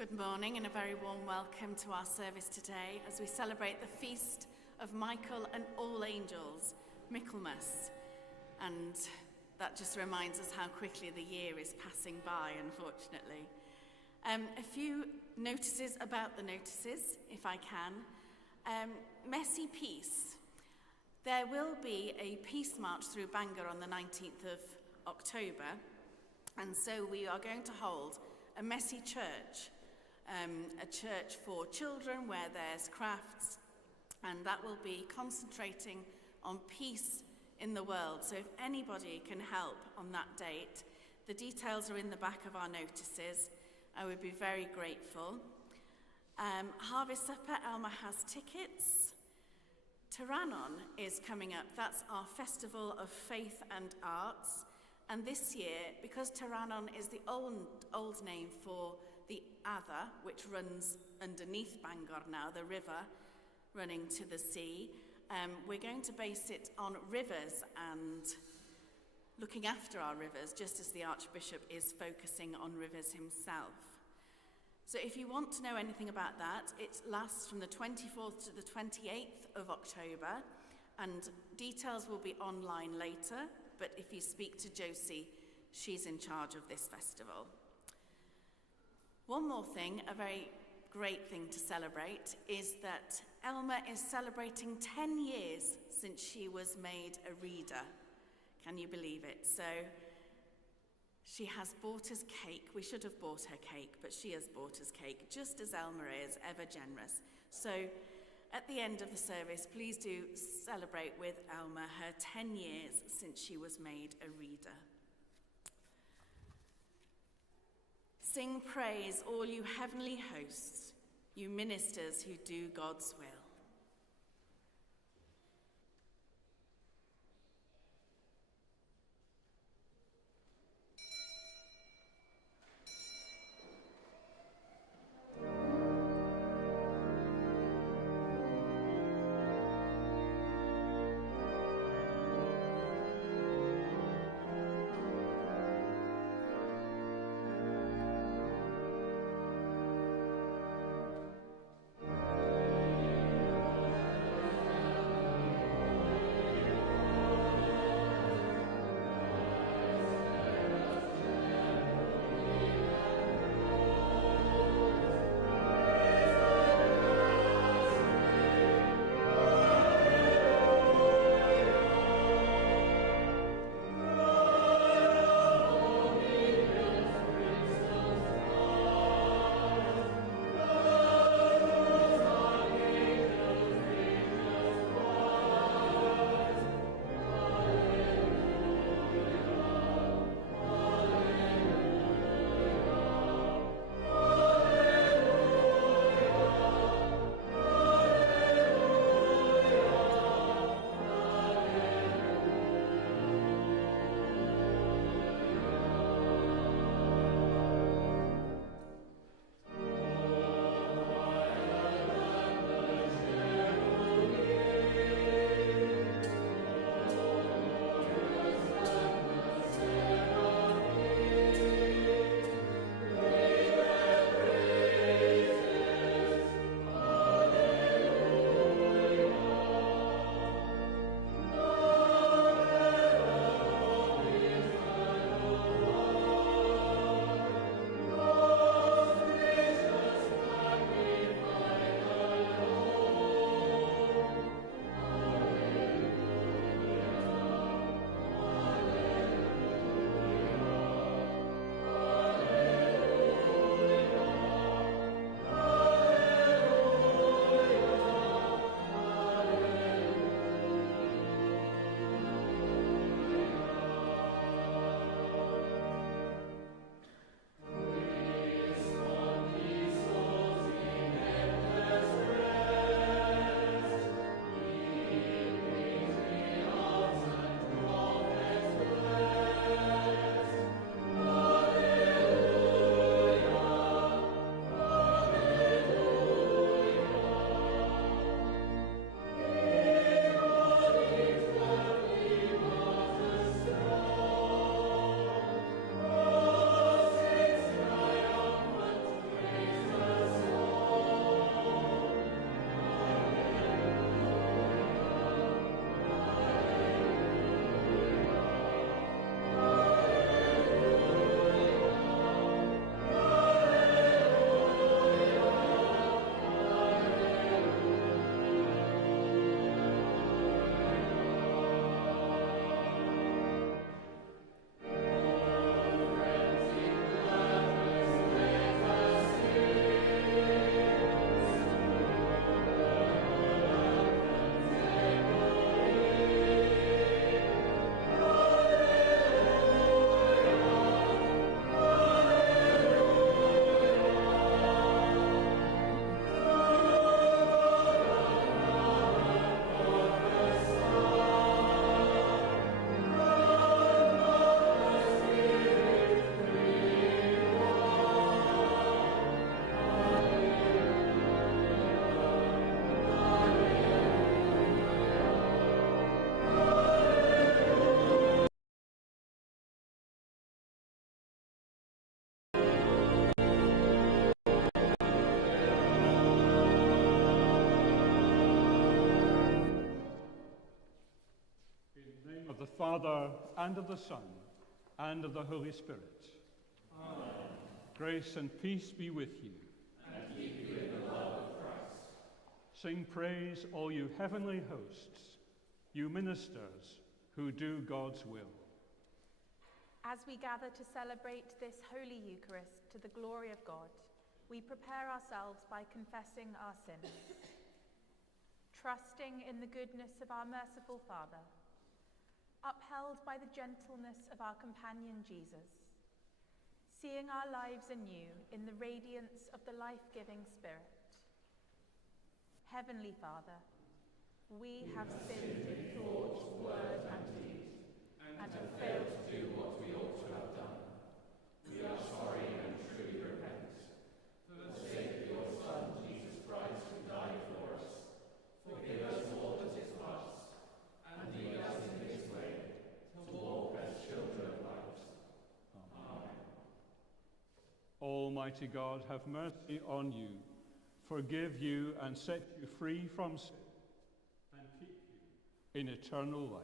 Good morning and a very warm welcome to our service today as we celebrate the feast of Michael and all angels, Michaelmas. And that just reminds us how quickly the year is passing by, unfortunately. A few notices about the notices, if I can. Messy Peace. There will be a peace march through Bangor on the 19th of October, and so we are going to hold a messy church, a church for children where there's crafts, and that will be concentrating on peace in the world. So if anybody can help on that date, the details are in the back of our notices. I would be very grateful. Harvest Supper, Elma has tickets. Tyrannon is coming up. That's our festival of faith and arts. And this year, because Tyrannon is the old name for the Ather, which runs underneath Bangor now, the river running to the sea, we're going to base it on rivers and looking after our rivers, just as the Archbishop is focusing on rivers himself. So if you want to know anything about that, it lasts from the 24th to the 28th of October, and details will be online later, but if you speak to Josie, she's in charge of this festival. One more thing, a very great thing to celebrate, is that Elma is celebrating 10 years since she was made a reader. Can you believe it? So she has bought us cake. We should have bought her cake, but she has bought us cake, just as Elma is, ever generous. So at the end of the service, please do celebrate with Elma her 10 years since she was made a reader. Sing praise, all you heavenly hosts, you ministers who do God's will. Father, and of the Son, and of the Holy Spirit. Amen. Grace and peace be with you. And keep you in the love of Christ. Sing praise, all you heavenly hosts, you ministers who do God's will. As we gather to celebrate this Holy Eucharist to the glory of God, we prepare ourselves by confessing our sins. Trusting in the goodness of our merciful Father, upheld by the gentleness of our companion Jesus, seeing our lives anew in the radiance of the life-giving Spirit. Heavenly Father, we have sinned in thought, word, and deed, and have failed to do what we ought to have done. We are sorry and truly repent. For the sake of your Son, Jesus Christ, who died for us, forgive us all that is past, and lead us in his way, to walk as children of light. Amen. Almighty God, have mercy on you, forgive you, and set you free from sin, and keep you in eternal life.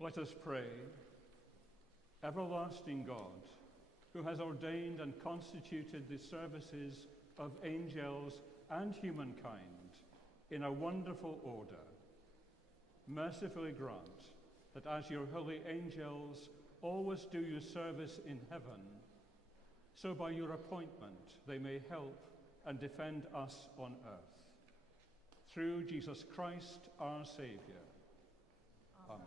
Let us pray. Everlasting God, who has ordained and constituted the services of angels and humankind in a wonderful order, mercifully grant that as your holy angels always do you service in heaven, so by your appointment they may help and defend us on earth. Through Jesus Christ our Saviour. Amen.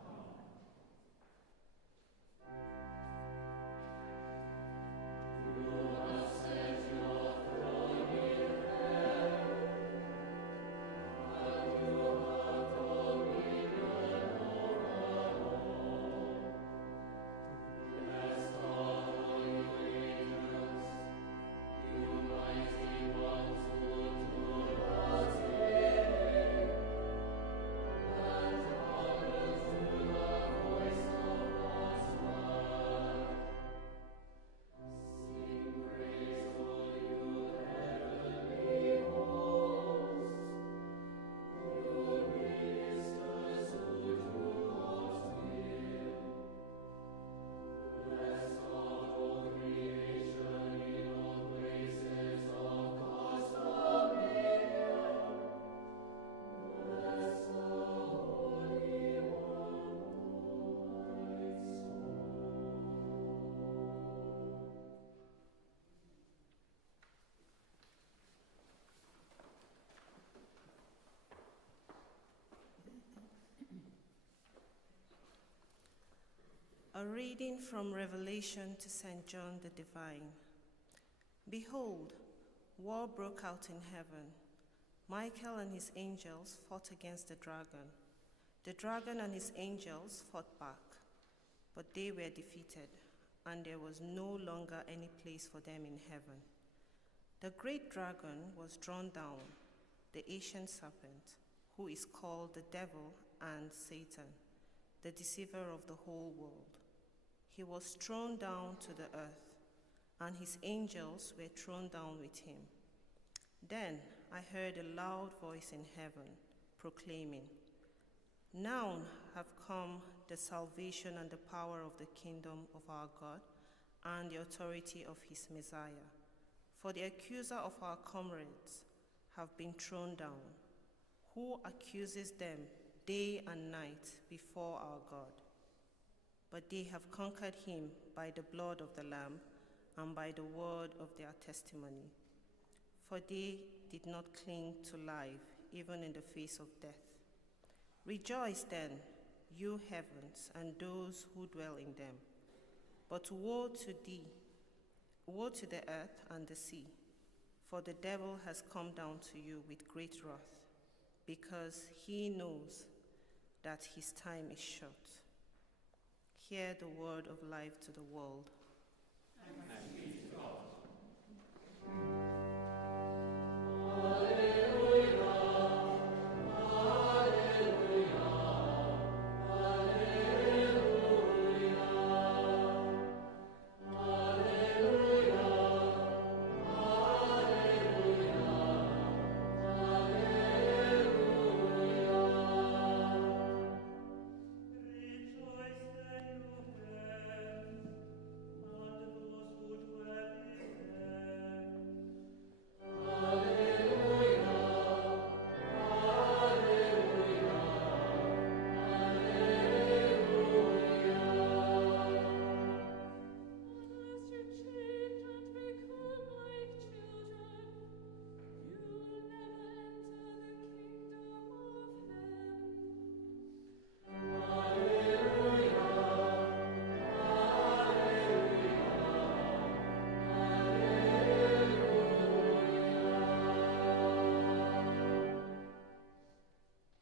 A reading from Revelation to St. John the Divine. Behold, war broke out in heaven. Michael and his angels fought against the dragon. The dragon and his angels fought back, but they were defeated, and there was no longer any place for them in heaven. The great dragon was drawn down, the ancient serpent, who is called the devil and Satan, the deceiver of the whole world. He was thrown down to the earth, and his angels were thrown down with him. Then I heard a loud voice in heaven proclaiming, "Now have come the salvation and the power of the kingdom of our God and the authority of his Messiah. For the accuser of our comrades have been thrown down, who accuses them day and night before our God. But they have conquered him by the blood of the Lamb and by the word of their testimony. For they did not cling to life, even in the face of death. Rejoice then, you heavens, and those who dwell in them. But woe to thee, woe to the earth and the sea, for the devil has come down to you with great wrath, because he knows that his time is short. Hear the word of life to the world. Thanks be to God.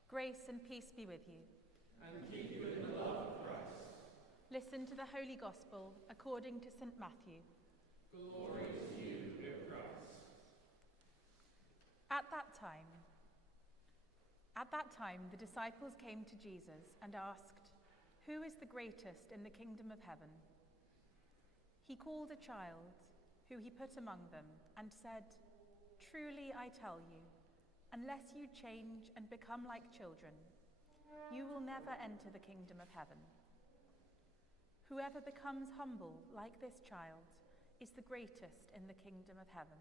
Grace and peace be with you. And keep you in the love of Christ. Listen to the Holy Gospel according to St. Matthew. Glory to you, dear Christ. At that time, the disciples came to Jesus and asked, "Who is the greatest in the kingdom of heaven?" He called a child, who he put among them, and said, "Truly I tell you, unless you change and become like children, you will never enter the kingdom of heaven. Whoever becomes humble like this child is the greatest in the kingdom of heaven.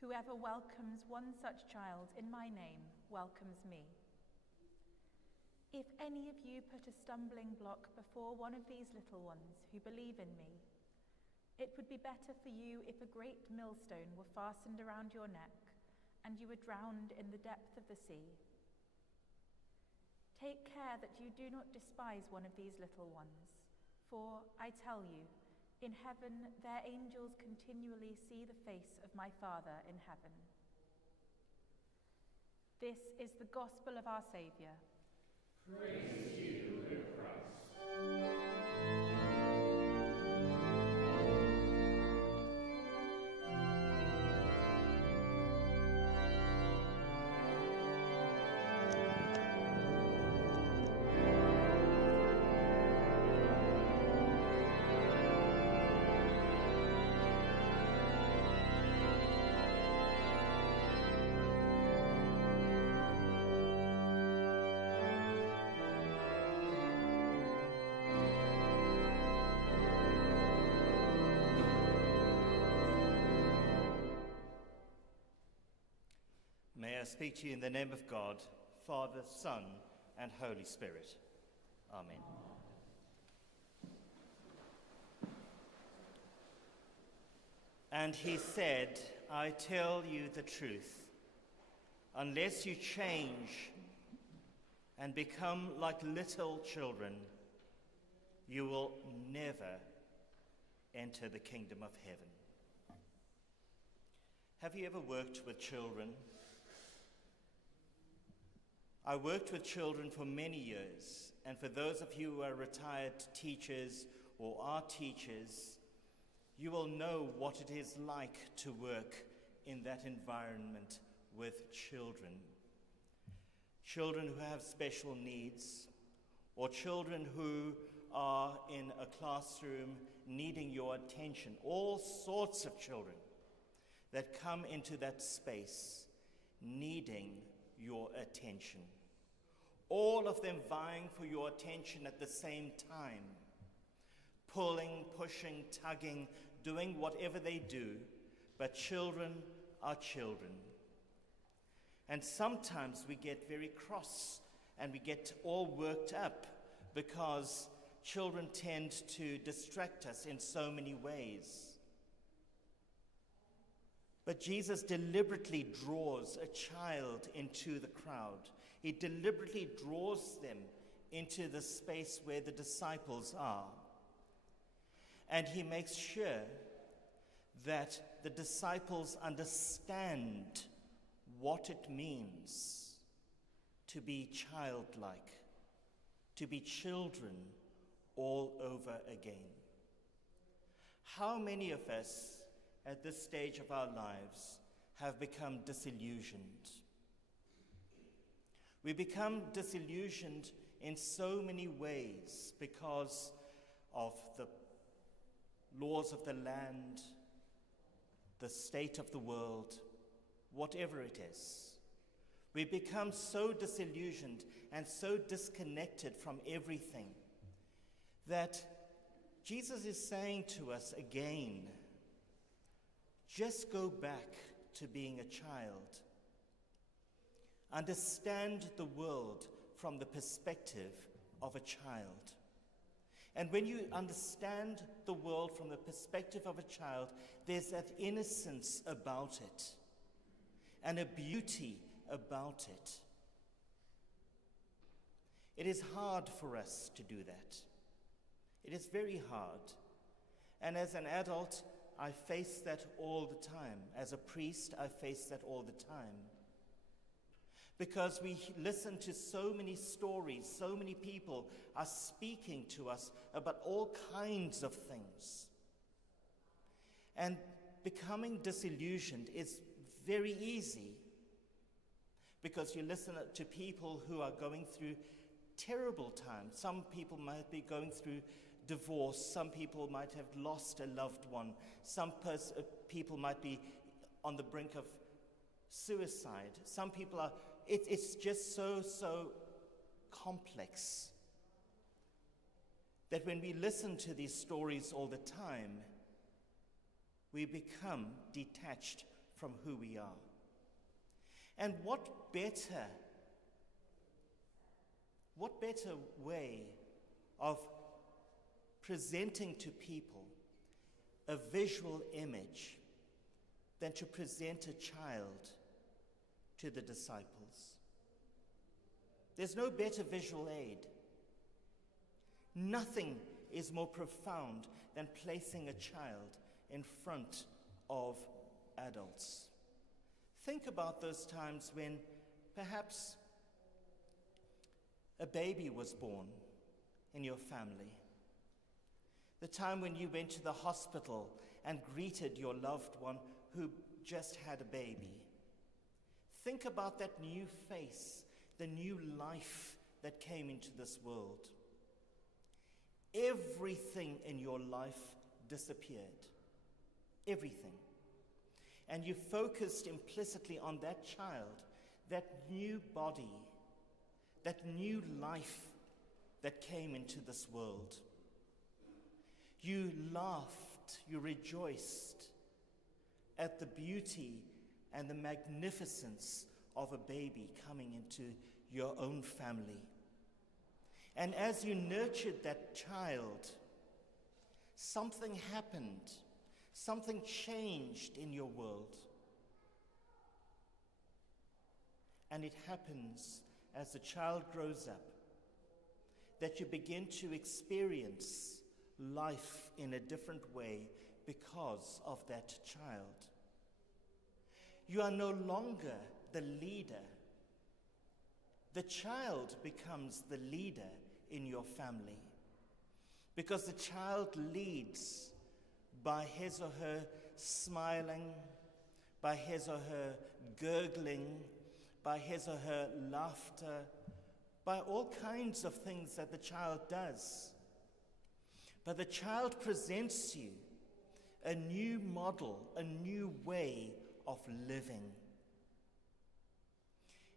Whoever welcomes one such child in my name welcomes me. If any of you put a stumbling block before one of these little ones who believe in me, it would be better for you if a great millstone were fastened around your neck and you were drowned in the depth of the sea. Take care that you do not despise one of these little ones, for I tell you, in heaven their angels continually see the face of my Father in heaven." This is the gospel of our Saviour. Praise to you, O Christ. May I speak to you in the name of God, Father, Son, and Holy Spirit. Amen. And he said, "I tell you the truth, unless you change and become like little children, you will never enter the kingdom of heaven." Have you ever worked with children? I worked with children for many years, and for those of you who are retired teachers or are teachers, you will know what it is like to work in that environment with children. Children who have special needs, or children who are in a classroom needing your attention, all sorts of children that come into that space needing your attention. All of them vying for your attention at the same time, pulling, pushing, tugging, doing whatever they do, but children are children. And sometimes we get very cross and we get all worked up because children tend to distract us in so many ways. But Jesus deliberately draws a child into the crowd. He deliberately draws them into the space where the disciples are. And he makes sure that the disciples understand what it means to be childlike, to be children all over again. How many of us at this stage of our lives have become disillusioned? We become disillusioned in so many ways because of the laws of the land, the state of the world, whatever it is. We become so disillusioned and so disconnected from everything that Jesus is saying to us again, just go back to being a child. Understand the world from the perspective of a child. And when you understand the world from the perspective of a child, there's that innocence about it and a beauty about it. It is hard for us to do that. It is very hard. And as an adult, I face that all the time. As a priest, I face that all the time. Because we listen to so many stories, so many people are speaking to us about all kinds of things. And becoming disillusioned is very easy because you listen to people who are going through terrible times. Some people might be going through divorce. Some people might have lost a loved one. Some people might be on the brink of suicide. Some people are, it's just so complex that when we listen to these stories all the time, we become detached from who we are. And what better way of presenting to people a visual image than to present a child to the disciples? There's no better visual aid. Nothing is more profound than placing a child in front of adults. Think about those times when perhaps a baby was born in your family. The time when you went to the hospital and greeted your loved one who just had a baby. Think about that new face, the new life that came into this world. Everything in your life disappeared. Everything. And you focused implicitly on that child, that new body, that new life that came into this world. You laughed, you rejoiced at the beauty and the magnificence of a baby coming into your own family. And as you nurtured that child, something happened. Something changed in your world. And it happens as the child grows up that you begin to experience life in a different way because of that child. You are no longer the leader. The child becomes the leader in your family because the child leads by his or her smiling, by his or her gurgling, by his or her laughter, by all kinds of things that the child does. But the child presents you a new model, a new way of living.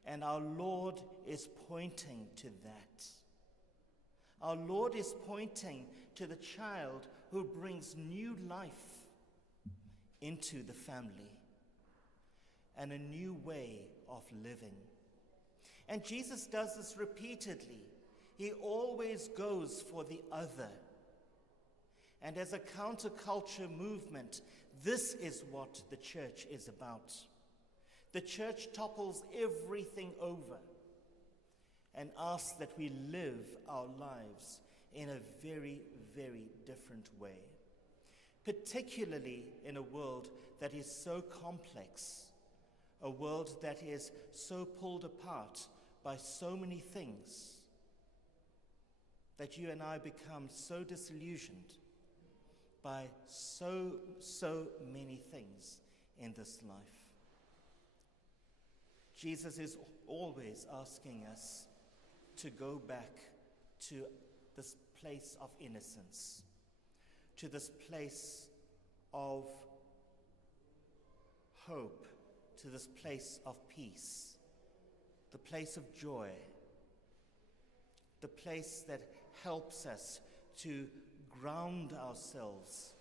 And our Lord is pointing to that. Our Lord is pointing to the child who brings new life into the family. and a new way of living. And Jesus does this repeatedly. He always goes for the other. And as a counterculture movement, this is what the church is about. The church topples everything over and asks that we live our lives in a very, very different way, particularly in a world that is so complex, a world that is so pulled apart by so many things that you and I become so disillusioned by so many things in this life. Jesus is always asking us to go back to this place of innocence, to this place of hope, to this place of peace, the place of joy, the place that helps us to ground ourselves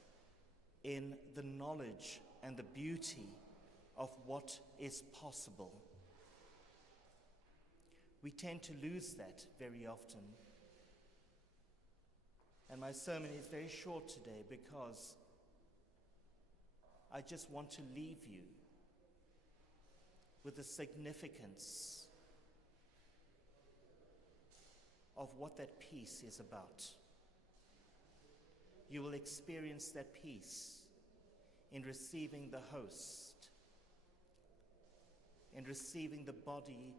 in the knowledge and the beauty of what is possible. We tend to lose that very often. And my sermon is very short today because I just want to leave you with the significance of what that peace is about. You will experience that peace in receiving the host, in receiving the body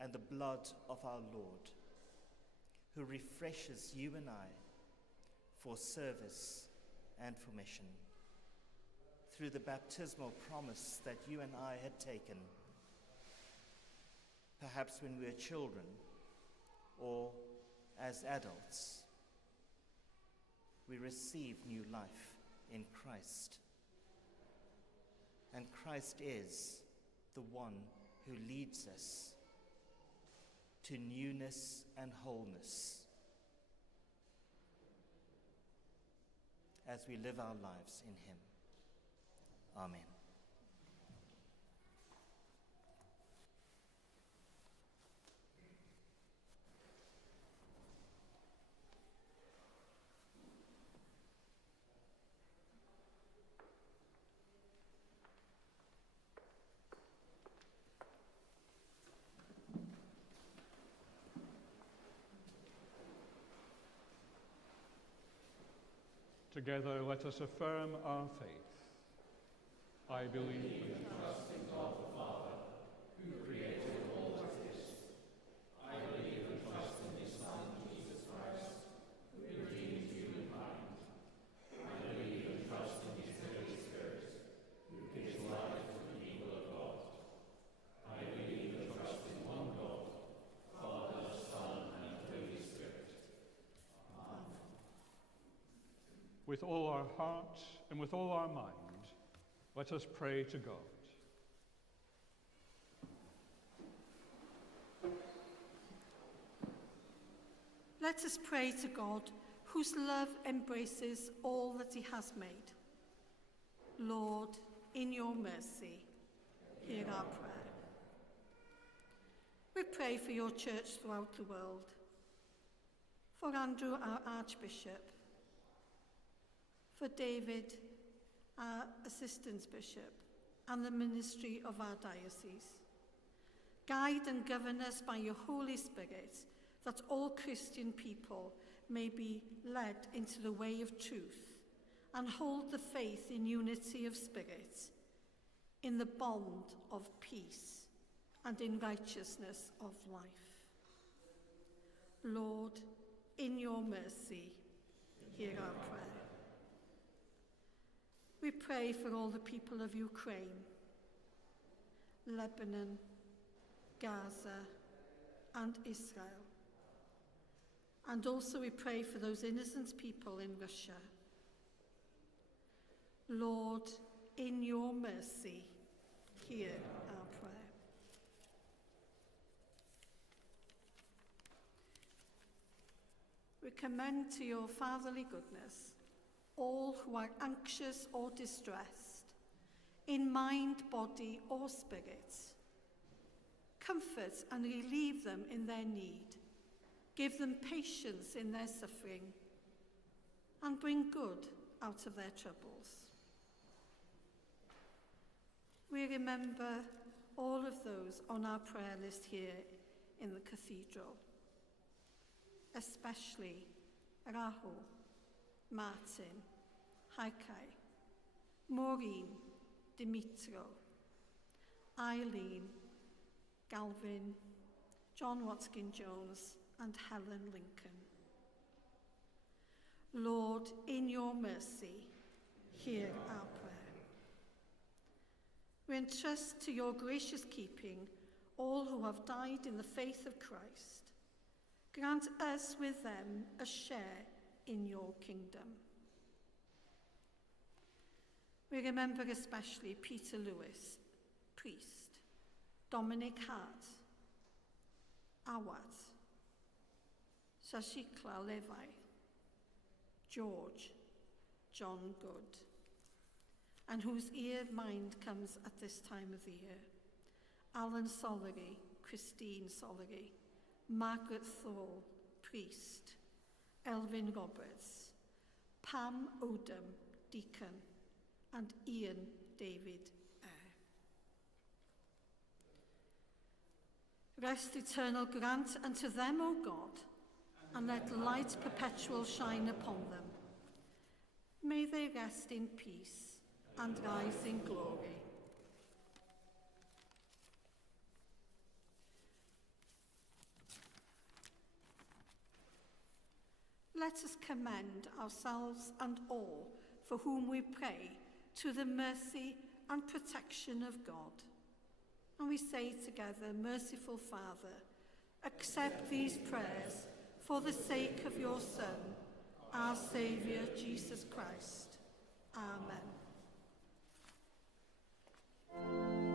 and the blood of our Lord, who refreshes you and I for service and for mission, through the baptismal promise that you and I had taken, perhaps when we were children or as adults. We receive new life in Christ. And Christ is the one who leads us to newness and wholeness as we live our lives in Him. Amen. Together, let us affirm our faith. I believe and trust in God the Father, who created all that is. I believe and trust in His Son, Jesus Christ, who redeemed humankind. I believe and trust in His Holy Spirit, who gives life to the people of God. I believe and trust in one God, Father, Son, and Holy Spirit. Amen. with all our heart and with all our mind, let us pray to God. Let us pray to God, whose love embraces all that He has made. Lord, in your mercy, hear our prayer. We pray for your church throughout the world, for Andrew, our Archbishop, for David, our Assistant Bishop, and the ministry of our diocese. Guide and govern us by your Holy Spirit, that all Christian people may be led into the way of truth and hold the faith in unity of spirit, in the bond of peace, and in righteousness of life. Lord, in your mercy, hear our prayer. We pray for all the people of Ukraine, Lebanon, Gaza, and Israel. And also we pray for those innocent people in Russia. Lord, in your mercy, hear our prayer. We commend to your fatherly goodness all who are anxious or distressed, in mind, body, or spirit. Comfort and relieve them in their need. Give them patience in their suffering, and bring good out of their troubles. We remember all of those on our prayer list here in the cathedral, especially Rahul, Martin, Haikai, Maureen, Dimitro, Eileen, Galvin, John Watkin-Jones, and Helen Lincoln. Lord, in your mercy, hear our prayer. We entrust to your gracious keeping all who have died in the faith of Christ. Grant us with them a share in your kingdom. We remember especially Peter Lewis, priest, Dominic Hart, Awad, Shashikla Levi, George, John Good, and whose mind comes at this time of the year, Alan Solery, Christine Solery, Margaret Thorle, priest, Elvin Roberts, Pam Odom, deacon, and Ian David Eyre. Rest eternal grant unto them, O God, and let light perpetual shine upon them. May they rest in peace and rise in glory. Let us commend ourselves and all for whom we pray to the mercy and protection of God. And we say together, Merciful Father, accept these prayers for the sake of your Son, our Saviour, Jesus Christ. Amen. Amen.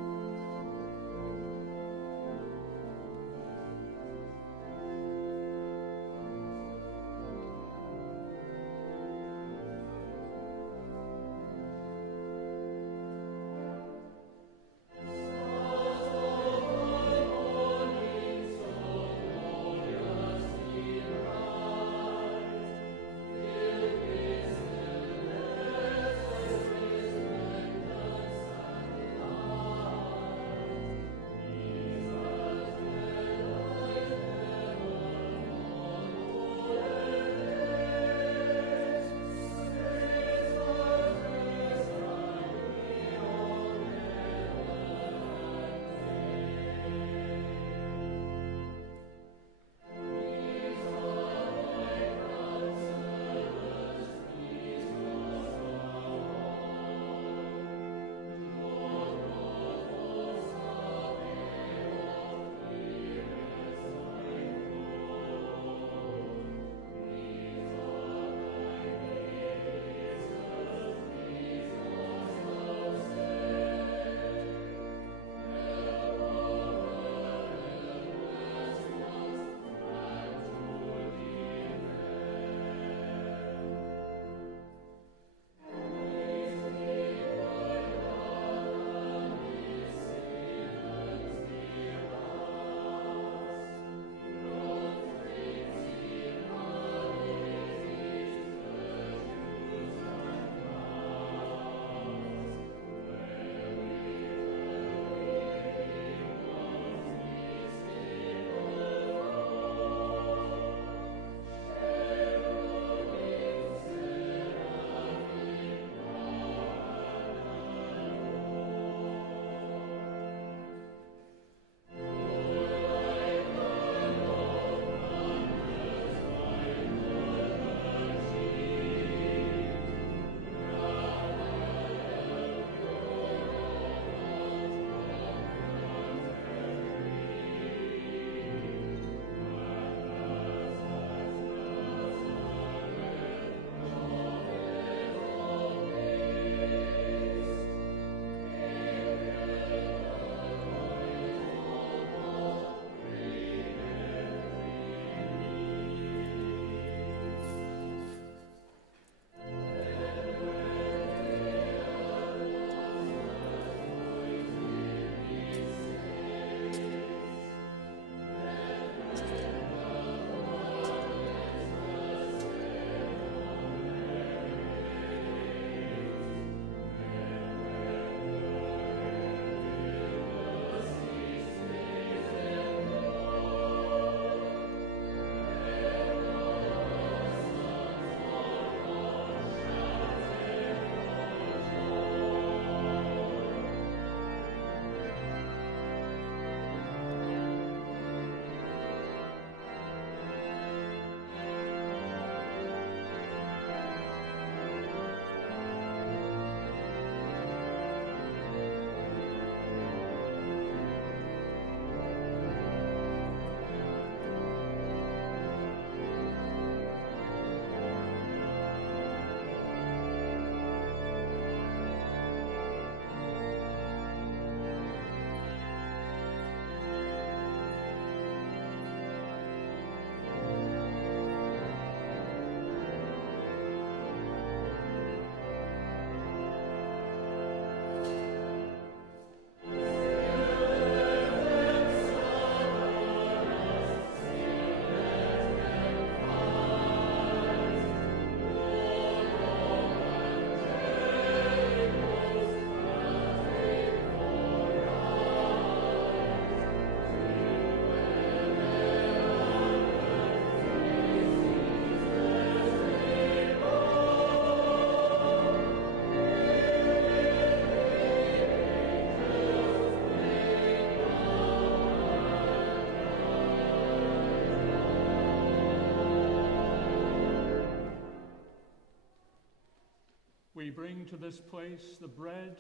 We bring to this place the bread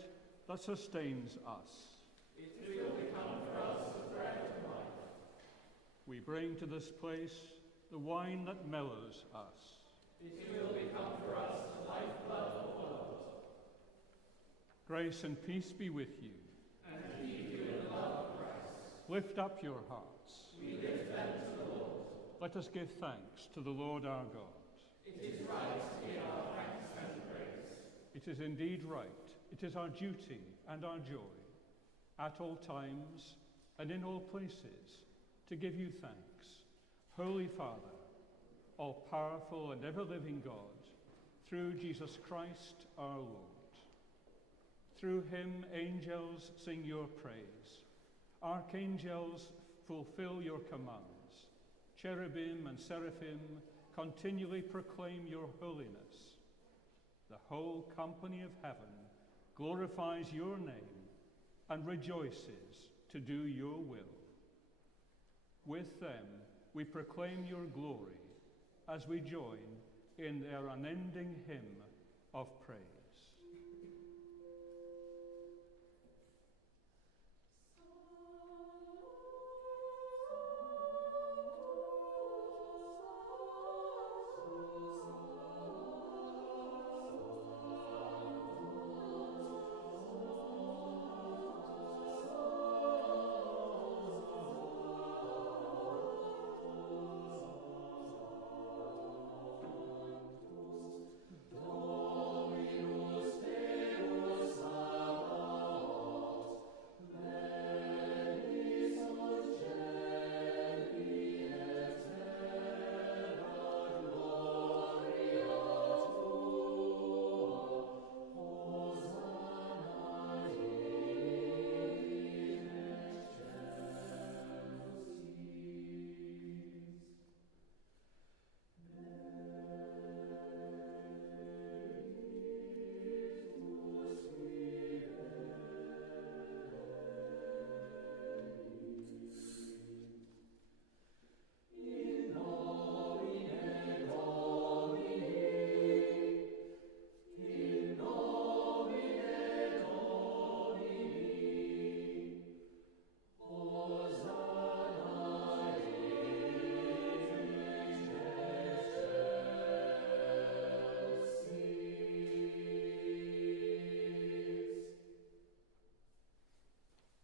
that sustains us. It will become for us the bread of life. We bring to this place the wine that mellows us. It will become for us the lifeblood of the world. Grace and peace be with you. And keep you in the love of Christ. Lift up your hearts. We lift them to the Lord. Let us give thanks to the Lord our God. It is right to give our thanks and praise. It is indeed right. It is our duty and our joy, at all times and in all places, to give you thanks, Holy Father, all-powerful and ever-living God, through Jesus Christ our Lord. Through him, angels sing your praise. Archangels fulfill your commands. Cherubim and seraphim continually proclaim your holiness. The whole company of heaven glorifies your name and rejoices to do your will. With them, we proclaim your glory as we join in their unending hymn of praise.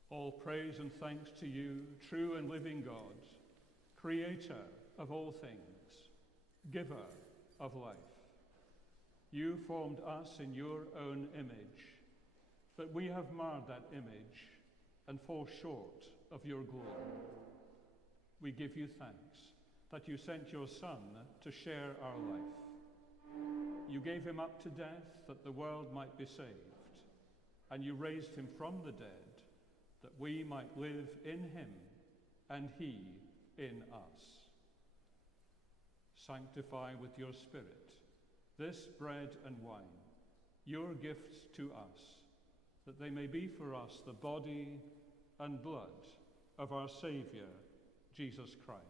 All praise and thanks to you, true and living God, creator of all things, giver of life. You formed us in your own image, but we have marred that image and fall short of your glory. We give you thanks that you sent your Son to share our life. You gave him up to death that the world might be saved, and you raised him from the dead that we might live in him and he in us. Sanctify with your Spirit this bread and wine, your gifts to us, that they may be for us the body and blood of our Saviour, Jesus Christ.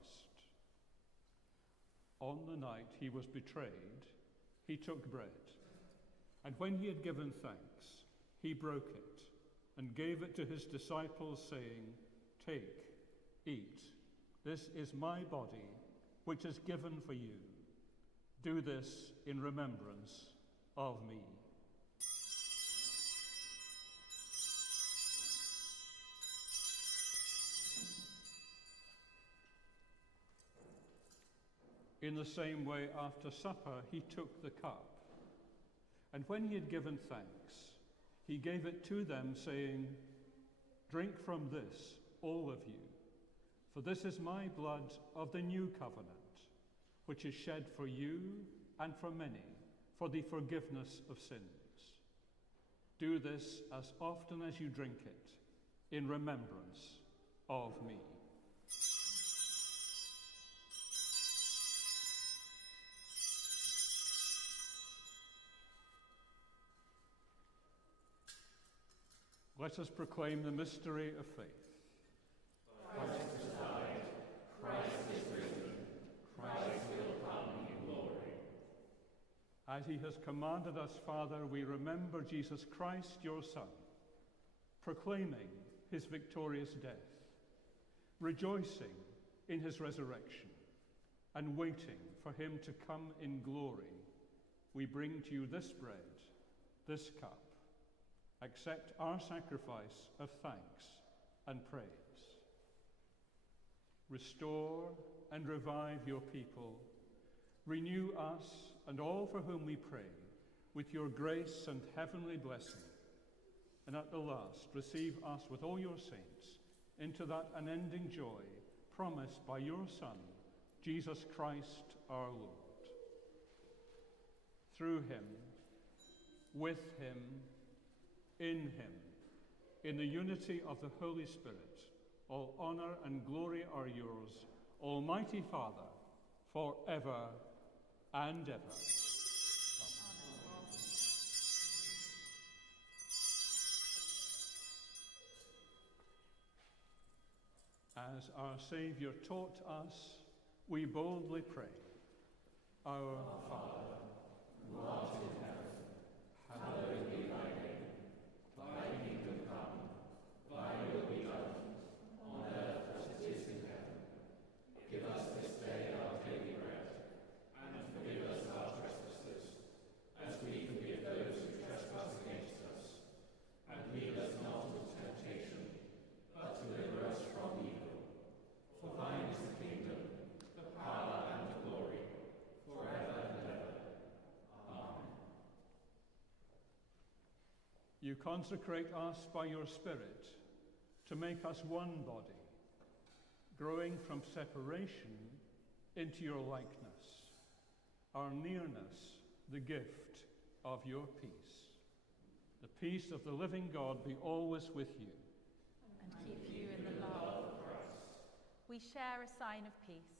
On the night he was betrayed, he took bread, and when he had given thanks, he broke it and gave it to his disciples, saying, "Take, eat. This is my body, which is given for you. Do this in remembrance of me." In the same way, after supper, he took the cup, and when he had given thanks, he gave it to them, saying, "Drink from this, all of you, for this is my blood of the new covenant, which is shed for you and for many for the forgiveness of sins. Do this as often as you drink it in remembrance of me." Let us proclaim the mystery of faith. Christ has died, Christ is risen, Christ will come in glory. As he has commanded us, Father, we remember Jesus Christ, your Son, proclaiming his victorious death, rejoicing in his resurrection, and waiting for him to come in glory. We bring to you this bread, this cup. Accept our sacrifice of thanks and praise. Restore and revive your people. Renew us and all for whom we pray with your grace and heavenly blessing. And at the last, receive us with all your saints into that unending joy promised by your Son, Jesus Christ our Lord. Through him, with him, in him, in the unity of the Holy Spirit, all honor and glory are yours, Almighty Father, forever and ever. As our Saviour taught us, we boldly pray. Our Father, who art in heaven, hallowed be thy name. Thy kingdom come, thy will be done, on earth as it is in heaven. Give us this day our daily bread, and forgive us our trespasses, as we forgive those who trespass against us. And lead us not into temptation, but deliver us from evil. For thine is the kingdom, the power, and the glory, forever and ever. Amen. You consecrate us by your Spirit to make us one body, growing from separation into your likeness, our nearness, the gift of your peace. The peace of the living God be always with you. And keep you in the love of Christ. We share a sign of peace.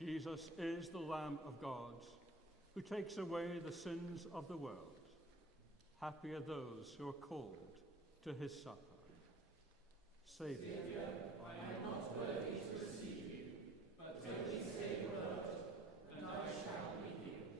Jesus is the Lamb of God, who takes away the sins of the world. Happy are those who are called to his supper. Saviour, I am not worthy to receive you, but only say a word, and I shall be healed.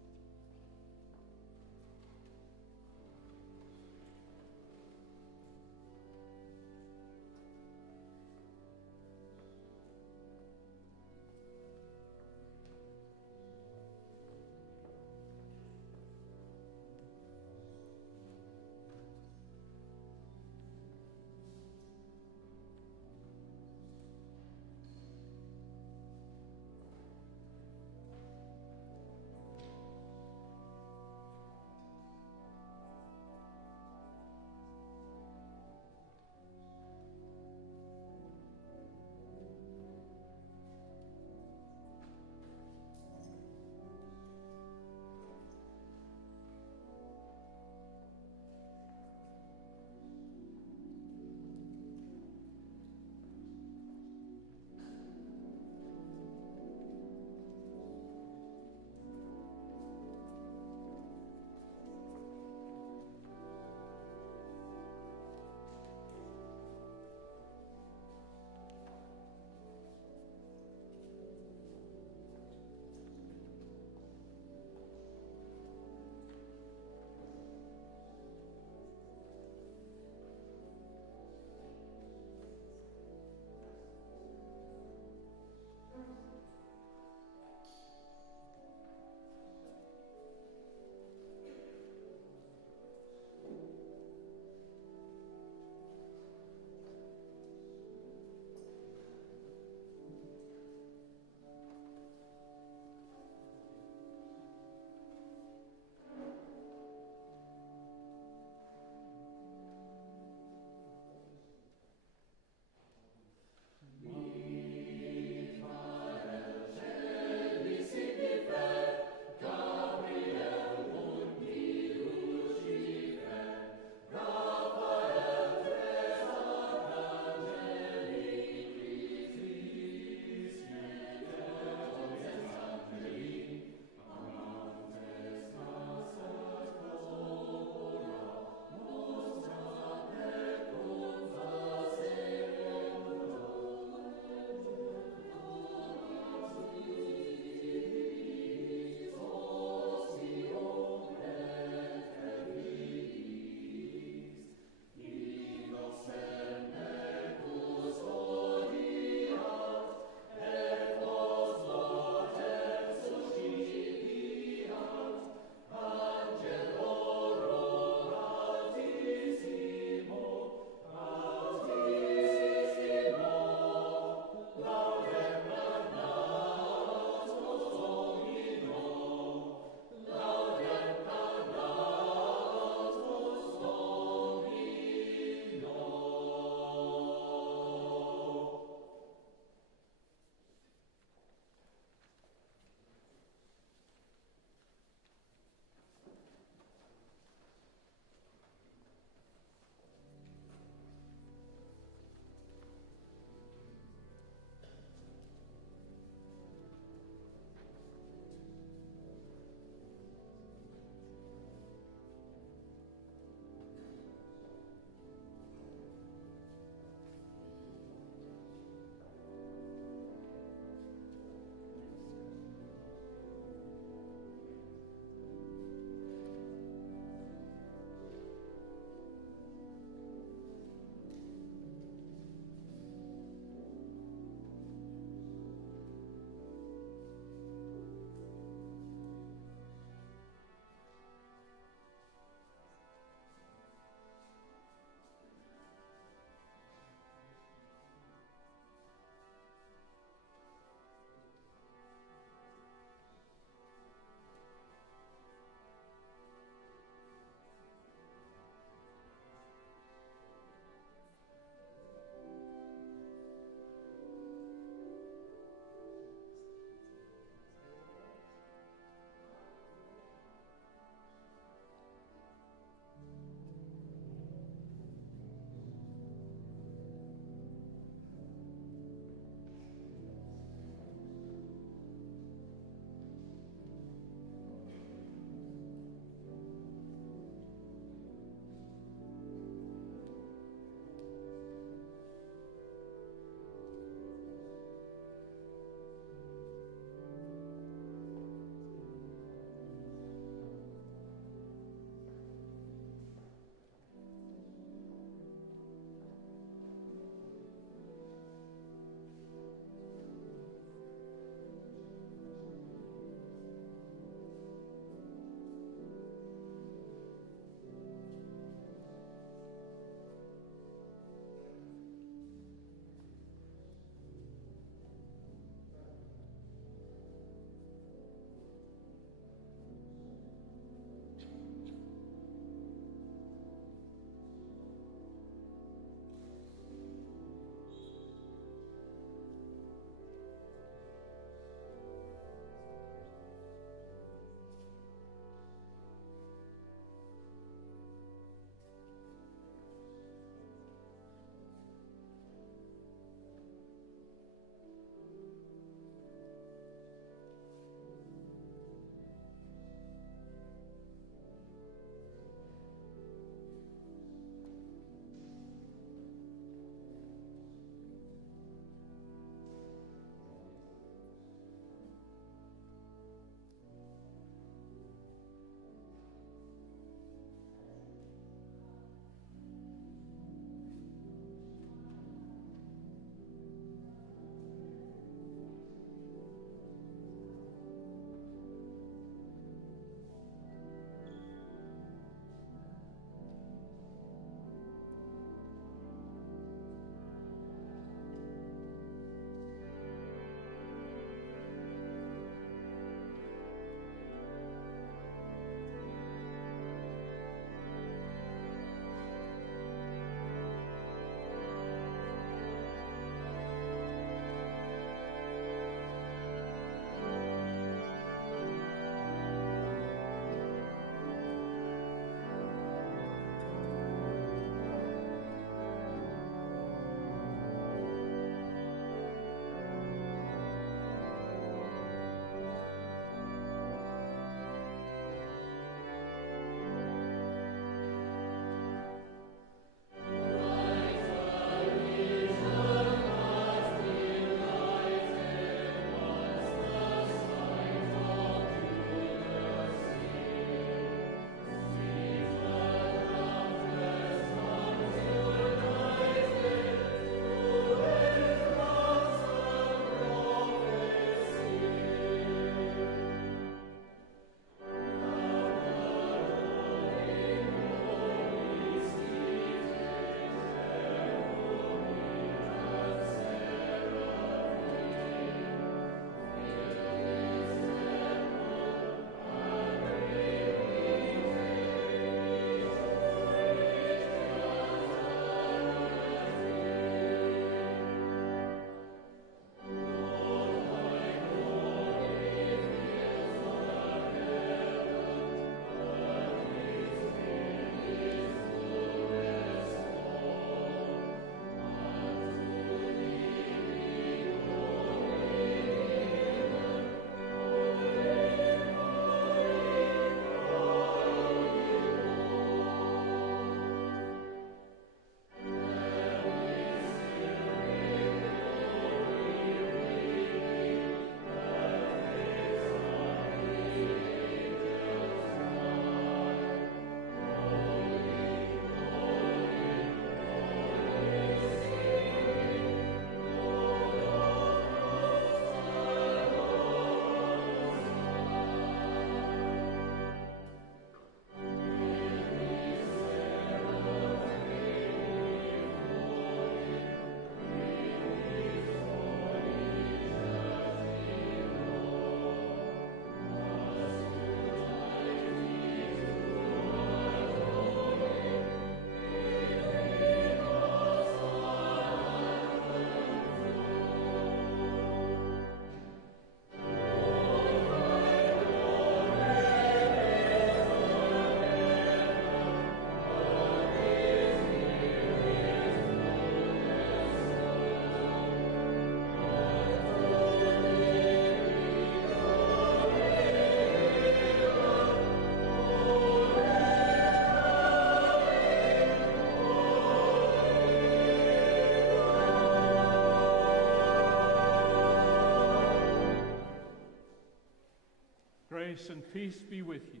Grace and peace be with you.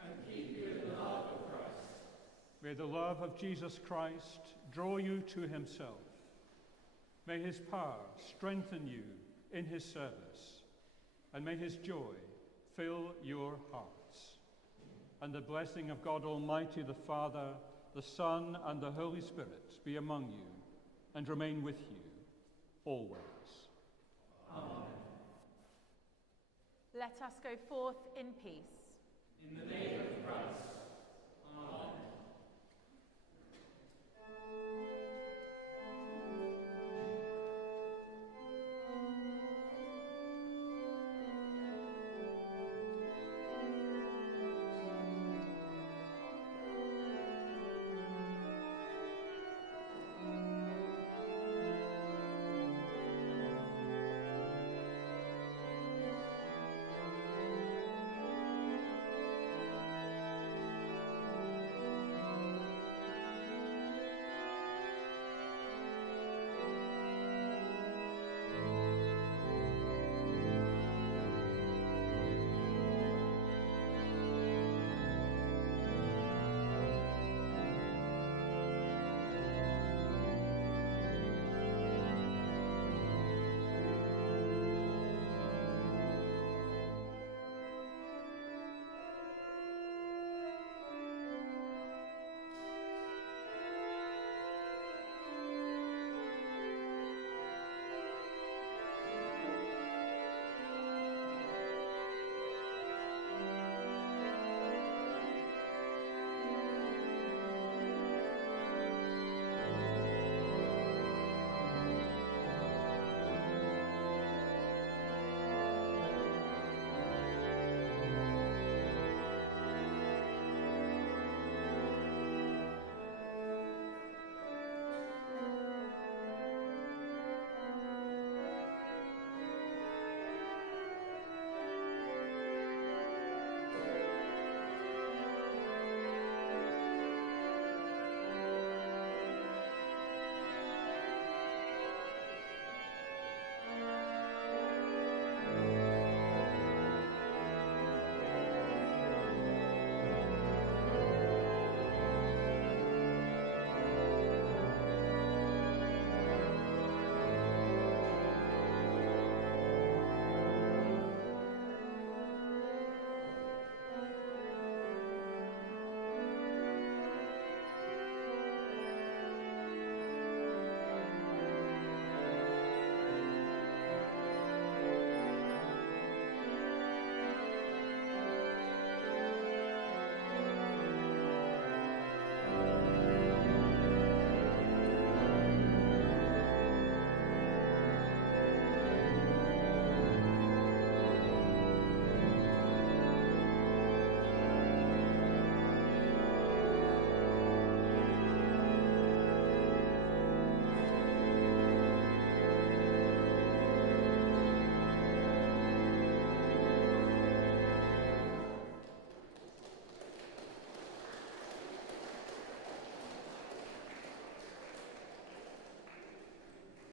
And keep you in the love of Christ. May the love of Jesus Christ draw you to himself. May his power strengthen you in his service, and may his joy fill your hearts. And the blessing of God Almighty, the Father, the Son, and the Holy Spirit be among you and remain with you always. Let us go forth in peace.